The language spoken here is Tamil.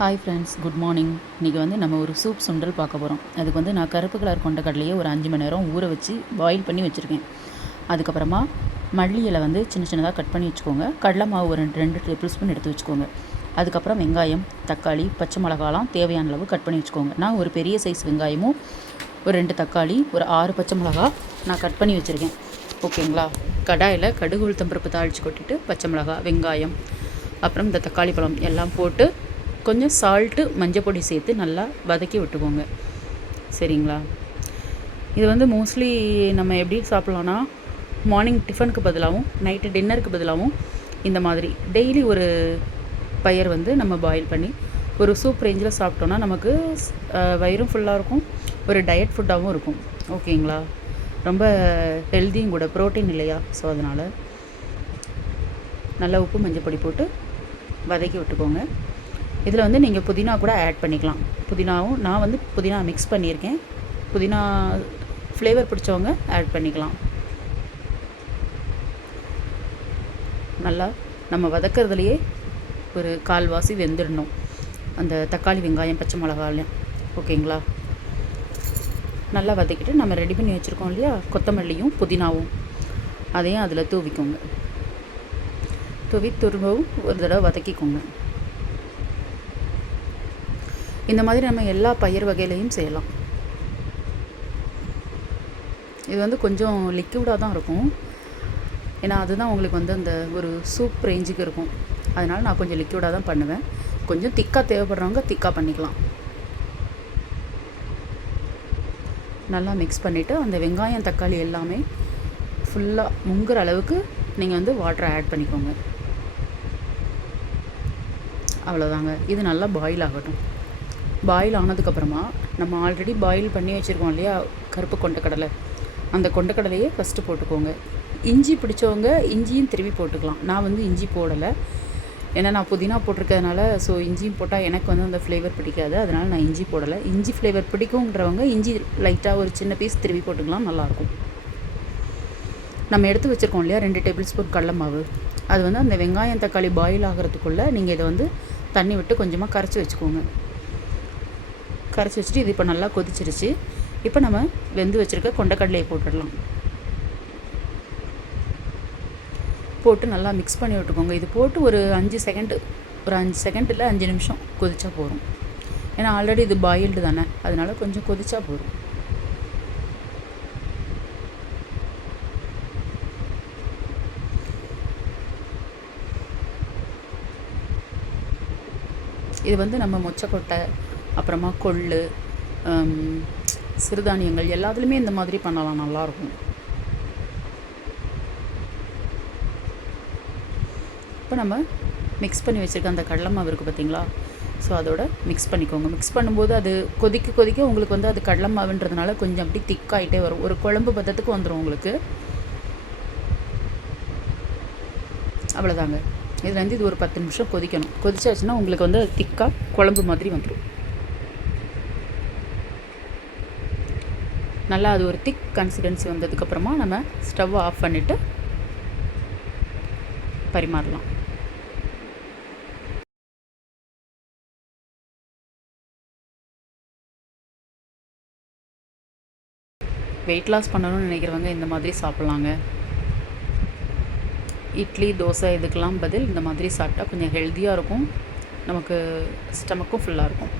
Hi friends, good morning. இன்றைக்கி வந்து நம்ம ஒரு சூப் சுண்டல் பார்க்க போகிறோம். அதுக்கு வந்து நான் கருப்பு கலர் கொண்ட கடலையே ஒரு 5 மணி நேரம் ஊற வச்சு பாயில் பண்ணி வச்சுருக்கேன். அதுக்கப்புறமா மல்லி இலை வந்து சின்ன சின்னதாக கட் பண்ணி வச்சுக்கோங்க. கடலை மாவு ஒரு 2 டேபிள் ஸ்பூன் எடுத்து வச்சுக்கோங்க. அதுக்கப்புறம் வெங்காயம், தக்காளி, பச்சை மிளகாலாம் தேவையான அளவு கட் பண்ணி வச்சுக்கோங்க. நான் ஒரு பெரிய சைஸ் வெங்காயமும் ஒரு 2 தக்காளி, ஒரு 6 பச்சை மிளகா நான் கட் பண்ணி வச்சுருக்கேன். ஓகேங்களா? கடாயில் கடுகு உளுத்தம்பருப்பு தாளித்து கொட்டிட்டு பச்சை மிளகா, வெங்காயம், அப்புறம் இந்த தக்காளி பழம் எல்லாம் போட்டு கொஞ்சம் சால்ட்டு, மஞ்சள் பொடி சேர்த்து நல்லா வதக்கி விட்டுக்கோங்க. சரிங்களா? இது வந்து மோஸ்ட்லி நம்ம எப்படி சாப்பிட்லான்னா, மார்னிங் டிஃபனுக்கு பதிலாகவும் நைட்டு டின்னருக்கு பதிலாகவும் இந்த மாதிரி டெய்லி ஒரு பயிர் வந்து நம்ம பாயில் பண்ணி ஒரு சூப் ரேஞ்சில் சாப்பிட்டோன்னா நமக்கு வயிறும் ஃபுல்லாக இருக்கும், ஒரு டயட் ஃபுட்டாகவும் இருக்கும். ஓகேங்களா? ரொம்ப ஹெல்த்தியும் கூட, ப்ரோட்டீன் இல்லையா? ஸோ அதனால் நல்லா உப்பு மஞ்சள் பொடி போட்டு வதக்கி விட்டுக்கோங்க. இதில் வந்து நீங்கள் புதினா கூட ஆட் பண்ணிக்கலாம். புதினாவும் நான் வந்து புதினா மிக்ஸ் பண்ணியிருக்கேன். புதினா ஃப்ளேவர் பிடிச்சவங்க ஆட் பண்ணிக்கலாம். நல்லா நம்ம வதக்கிறதுலையே ஒரு கால்வாசி வெந்துடணும் அந்த தக்காளி, வெங்காயம், பச்சை மிளகாலையும். ஓகேங்களா? நல்லா வதக்கிட்டு நம்ம ரெடி பண்ணி வச்சுருக்கோம் இல்லையா, கொத்தமல்லியும் புதினாவும் அதையும் அதில் தூவிக்கோங்க. தூவி திரும்பவும் ஒரு தடவை வதக்கிக்கோங்க. இந்த மாதிரி நம்ம எல்லா பயிர் வகையிலையும் செய்யலாம். இது வந்து கொஞ்சம் லிக்விடாக தான் இருக்கும், ஏன்னா அதுதான் உங்களுக்கு வந்து அந்த ஒரு சூப் ரேஞ்சுக்கு இருக்கும். அதனால் நான் கொஞ்சம் லிக்விடாக தான் பண்ணுவேன். கொஞ்சம் திக்காக தேவைப்படுறவங்க திக்காக பண்ணிக்கலாம். நல்லா மிக்ஸ் பண்ணிவிட்டு அந்த வெங்காயம், தக்காளி எல்லாமே ஃபுல்லாக முங்குற அளவுக்கு நீங்கள் வந்து வாட்டரை ஆட் பண்ணிக்கோங்க. அவ்வளோதாங்க. இது நல்லா பாயில் ஆகட்டும். பாயில் ஆனதுக்கப்புறமா நம்ம ஆல்ரெடி பாயில் பண்ணி வச்சுருக்கோம் இல்லையா கருப்பு கொண்டக்கடலை, அந்த கொண்டக்கடலையே ஃபஸ்ட்டு போட்டுக்கோங்க. இஞ்சி பிடிச்சவங்க இஞ்சியும் திரும்பி போட்டுக்கலாம். நான் வந்து இஞ்சி போடலை, ஏன்னா நான் புதினா போட்டிருக்கிறதுனால. ஸோ இஞ்சியும் போட்டால் எனக்கு வந்து அந்த ஃப்ளேவர் பிடிக்காது, அதனால் நான் இஞ்சி போடலை. இஞ்சி ஃப்ளேவர் பிடிக்குங்கிறவங்க இஞ்சி லைட்டாக ஒரு சின்ன பீஸ் திரும்பி போட்டுக்கலாம், நல்லாயிருக்கும். நம்ம எடுத்து வச்சுருக்கோம் இல்லையா 2 டேபிள் ஸ்பூன் கடலை மாவு, அது வந்து அந்த வெங்காயம், தக்காளி பாயில் ஆகிறதுக்குள்ளே நீங்கள் இதை வந்து தண்ணி விட்டு கொஞ்சமாக கரைச்சி வச்சுக்கோங்க. கரைச்சி வச்சுட்டு இது இப்போ நல்லா கொதிச்சிருச்சு. இப்போ நம்ம வெந்து வச்சுருக்க கொண்டக்கடலையை போட்டுடலாம். போட்டு நல்லா மிக்ஸ் பண்ணி விட்டுக்கோங்க. இது போட்டு ஒரு 5 செகண்ட் இல்லை 5 நிமிஷம் கொதிச்சா போதும். ஏன்னா ஆல்ரெடி இது பாயில்டு தானே, அதனால் கொஞ்சம் கொதிச்சா போதும். இது வந்து நம்ம மொச்சக்கொட்டை, அப்புறமா கொள்ளு, சிறுதானியங்கள் எல்லாத்துலேயுமே இந்த மாதிரி பண்ணலாம், நல்லாயிருக்கும். இப்போ நம்ம மிக்ஸ் பண்ணி வச்சுருக்க அந்த கடலை மாவு இருக்குது பார்த்தீங்களா, ஸோ அதோட மிக்ஸ் பண்ணிக்கோங்க. மிக்ஸ் பண்ணும்போது அது கொதிக்க கொதிக்க உங்களுக்கு வந்து அது கடலை மாவுன்றதுனால கொஞ்சம் அப்படி திக்காகிட்டே வரும், ஒரு குழம்பு பதத்துக்கு வந்துடும் உங்களுக்கு. அவ்வளோதாங்க. இதுலேருந்து இது ஒரு 10 நிமிஷம் கொதிக்கணும். கொதிச்சாச்சுன்னா உங்களுக்கு வந்து திக்காக குழம்பு மாதிரி வந்துடும். நல்லா அது ஒரு திக் கன்சிஸ்டன்சி வந்ததுக்கப்புறமா நம்ம ஸ்டவ் ஆஃப் பண்ணிவிட்டு பரிமாறலாம். வெயிட் லாஸ் பண்ணணும்னு நினைக்கிறவங்க இந்த மாதிரி சாப்பிட்லாங்க. இட்லி, தோசை இதுக்கெல்லாம் பதில் இந்த மாதிரி சாப்பிட்டா கொஞ்சம் ஹெல்த்தியாக இருக்கும், நமக்கு ஸ்டமக்கும் ஃபுல்லாக இருக்கும்.